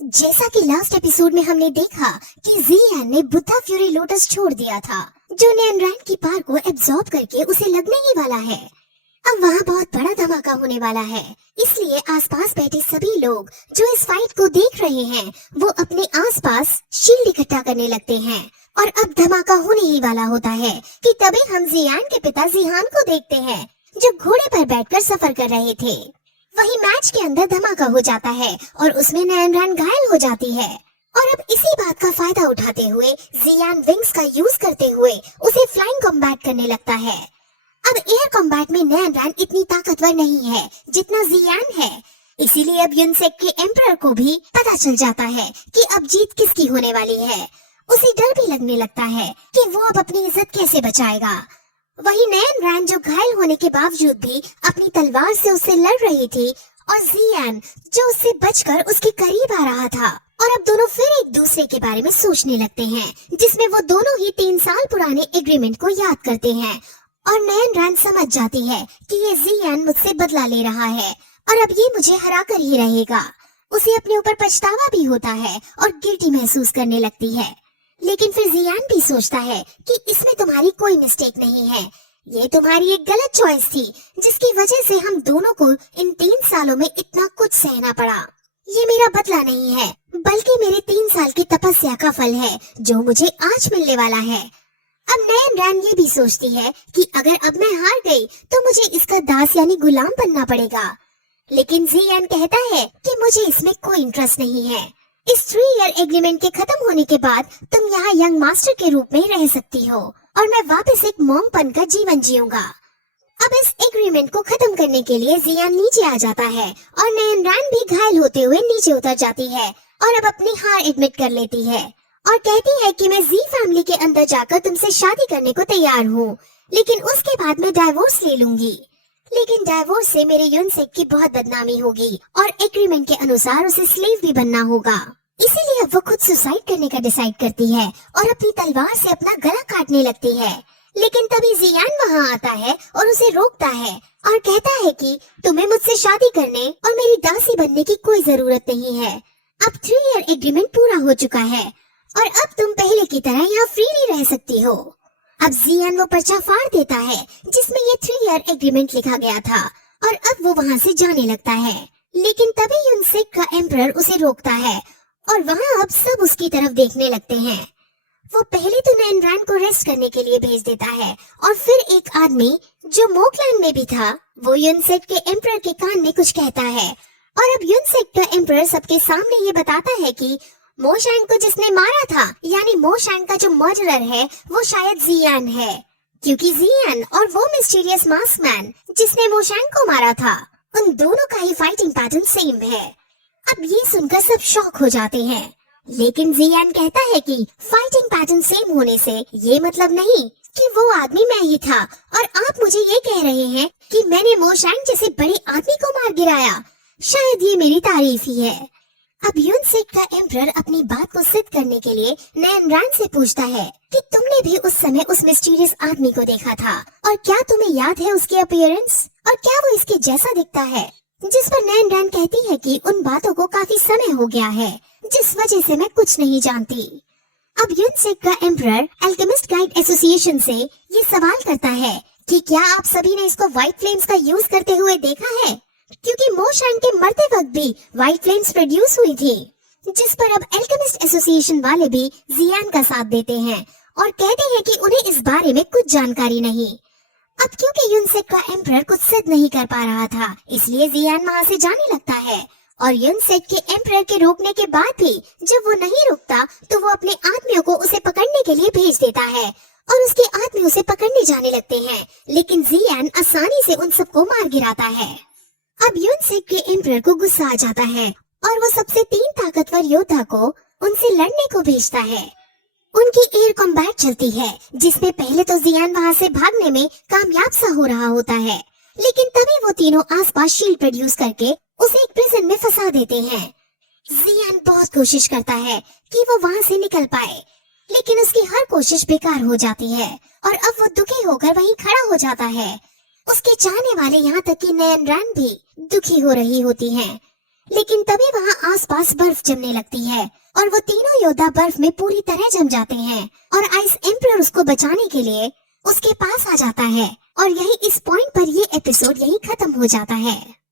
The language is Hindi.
जैसा कि लास्ट एपिसोड में हमने देखा कि जियान ने बुद्धा फ्यूरी लोटस छोड़ दिया था, जो नैनरैन की पावर को एब्जॉर्ब करके उसे लगने ही वाला है। अब वहाँ बहुत बड़ा धमाका होने वाला है, इसलिए आसपास बैठे सभी लोग जो इस फाइट को देख रहे हैं, वो अपने आसपास शील्ड इकट्ठा करने लगते हैं। और अब धमाका होने ही वाला होता है कि तभी हम जियान के पिता जिहान को देखते हैं, जो घोड़े पर बैठकर सफर कर रहे थे। वही मैच के अंदर धमाका हो जाता है और उसमें नैनरैन घायल हो जाती है। और अब इसी बात का फायदा उठाते हुए जियान विंग्स का यूज करते हुए उसे फ्लाइंग कॉम्बैट करने लगता है। अब एयर कॉम्बैट में नैनरैन इतनी ताकतवर नहीं है जितना जियान है, इसीलिए अब यूनसेक के एम्परर को भी पता चल जाता है कि अब जीत किसकी होने वाली है। उसे डर भी लगने लगता है कि वो अब अपनी इज्जत कैसे बचाएगा। वही नैनरैन जो घायल होने के बावजूद भी अपनी तलवार से उससे लड़ रही थी, और जियान जो उससे बचकर उसके करीब आ रहा था। और अब दोनों फिर एक दूसरे के बारे में सोचने लगते हैं, जिसमें वो दोनों ही 3 साल पुराने एग्रीमेंट को याद करते हैं। और नैनरैन समझ जाती है कि ये जियान मुझसे बदला ले रहा है और अब ये मुझे हरा कर ही रहेगा। उसे अपने ऊपर पछतावा भी होता है और गिल्टी महसूस करने लगती है। लेकिन फिर जियान भी सोचता है कि इसमें तुम्हारी कोई मिस्टेक नहीं है, ये तुम्हारी एक गलत चॉइस थी जिसकी वजह से हम दोनों को इन 3 सालों में इतना कुछ सहना पड़ा। ये मेरा बदला नहीं है, बल्कि मेरे 3 साल की तपस्या का फल है जो मुझे आज मिलने वाला है। अब नैनरैन ये भी सोचती है कि अगर अब मैं हार गई तो मुझे इसका दास यानी गुलाम बनना पड़ेगा। लेकिन जियान कहता है कि मुझे इसमें कोई इंटरेस्ट नहीं है। इस 3 ईयर एग्रीमेंट के खत्म होने के बाद तुम यहाँ यंग मास्टर के रूप में रह सकती हो और मैं वापस एक मॉन्क बनकर जीवन जीऊंगा। अब इस एग्रीमेंट को खत्म करने के लिए जियान नीचे आ जाता है और नैनरैन भी घायल होते हुए नीचे उतर जाती है और अब अपनी हार एडमिट कर लेती है और कहती है कि मैं जी फैमिली के अंदर जाकर तुमसे शादी करने को तैयार हूँ, लेकिन उसके बाद मैं डाइवोर्स ले लूंगी। लेकिन डाइवोर्स से मेरे यूनसेक की बहुत बदनामी होगी और एग्रीमेंट के अनुसार उसे स्लेव भी बनना होगा। इसीलिए अब वो खुद सुसाइड करने का डिसाइड करती है और अपनी तलवार से अपना गला काटने लगती है। लेकिन तभी जियान वहाँ आता है और उसे रोकता है और कहता है कि तुम्हें मुझसे शादी करने और मेरी दासी बनने की कोई जरूरत नहीं है। अब 3 ईयर एग्रीमेंट पूरा हो चुका है और अब तुम पहले की तरह यहाँ फ्रीली रह सकती हो। अब जियान वो पर्चा फाड़ देता है जिसमें ये 3 ईयर एग्रीमेंट लिखा गया था और अब वो वहाँ से जाने लगता है। लेकिन तभी यूनसेक का एम्परर उसे रोकता है और वहाँ अब सब उसकी तरफ देखने लगते हैं। वो पहले तो नैनरैन को रेस्ट करने के लिए भेज देता है और फिर एक आदमी जो मोकलैंड में भी था, वो यूनसेक के एम्परर के कान में कुछ कहता है। और अब यूनसेक का एम्परर सबके सामने ये बताता है कि मोशांग को जिसने मारा था, यानी मोशांग का जो मर्डरर है, वो शायद जियान है, क्योंकि जियान और वो मिस्टीरियस मास्क मैन जिसने मोशांग को मारा था, उन दोनों का ही फाइटिंग पैटर्न सेम है। अब ये सुनकर सब शॉक हो जाते हैं, लेकिन जियान कहता है कि फाइटिंग पैटर्न सेम होने से ये मतलब नहीं कि वो आदमी मैं ही था और आप मुझे ये कह रहे हैं कि मैंने मोशांग जैसे बड़े आदमी को मार गिराया। शायद ये मेरी तारीफ ही है। अब यूनसेक का एम्परर अपनी बात को सिद्ध करने के लिए नैनरैन से पूछता है कि तुमने भी उस समय उस मिस्टीरियस आदमी को देखा था और क्या तुम्हें याद है उसकी अपीयरेंस और क्या वो इसके जैसा दिखता है। जिस पर नैनरैन कहती है कि उन बातों को काफी समय हो गया है, जिस वजह से मैं कुछ नहीं जानती। अब यूनसेक का एम्परर अल्केमिस्ट गाइड एसोसिएशन से ये सवाल करता है कि क्या आप सभी ने इसको व्हाइट फ्लेम्स का यूज करते हुए देखा है, क्योंकि मोशांग के मरते वक्त भी व्हाइट फ्लेम्स प्रोड्यूस हुई थी। जिस पर अब अल्केमिस्ट एसोसिएशन वाले भी जियान का साथ देते हैं और कहते हैं कि उन्हें इस बारे में कुछ जानकारी नहीं। अब क्योंकि यूनसेक का एम्परर कुछ सिद्ध नहीं कर पा रहा था, इसलिए जियान वहाँ से जाने लगता है और यूनसेक के एम्परर के रोकने के बाद भी जब वो नहीं रुकता तो वो अपने आदमियों को उसे पकड़ने के लिए भेज देता है और उसके आदमी उसे पकड़ने जाने लगते हैं, लेकिन जियान आसानी से उन सबको मार गिराता है। अब यूनसेक के एम्परर को गुस्सा आ जाता है और वो सबसे 3 ताकतवर योद्धा को उनसे लड़ने को भेजता है। उनकी एयर कॉम्बैट चलती है, जिसमें पहले तो जियान वहाँ से भागने में कामयाब सा हो रहा होता है, लेकिन तभी वो तीनों आसपास शील्ड प्रोड्यूस करके उसे एक प्रिजन में फंसा देते हैं। जियान बहुत कोशिश करता है कि वो वहाँ से निकल पाए, लेकिन उसकी हर कोशिश बेकार हो जाती है और अब वो दुखी होकर वहीं खड़ा हो जाता है। उसके चाहने वाले यहाँ तक कि नैनरैन भी दुखी हो रही होती हैं। लेकिन तभी वहाँ आसपास बर्फ जमने लगती है और वो तीनों योद्धा बर्फ में पूरी तरह जम जाते हैं और आइस एम्परर उसको बचाने के लिए उसके पास आ जाता है। और यही इस पॉइंट पर ये एपिसोड यही खत्म हो जाता है।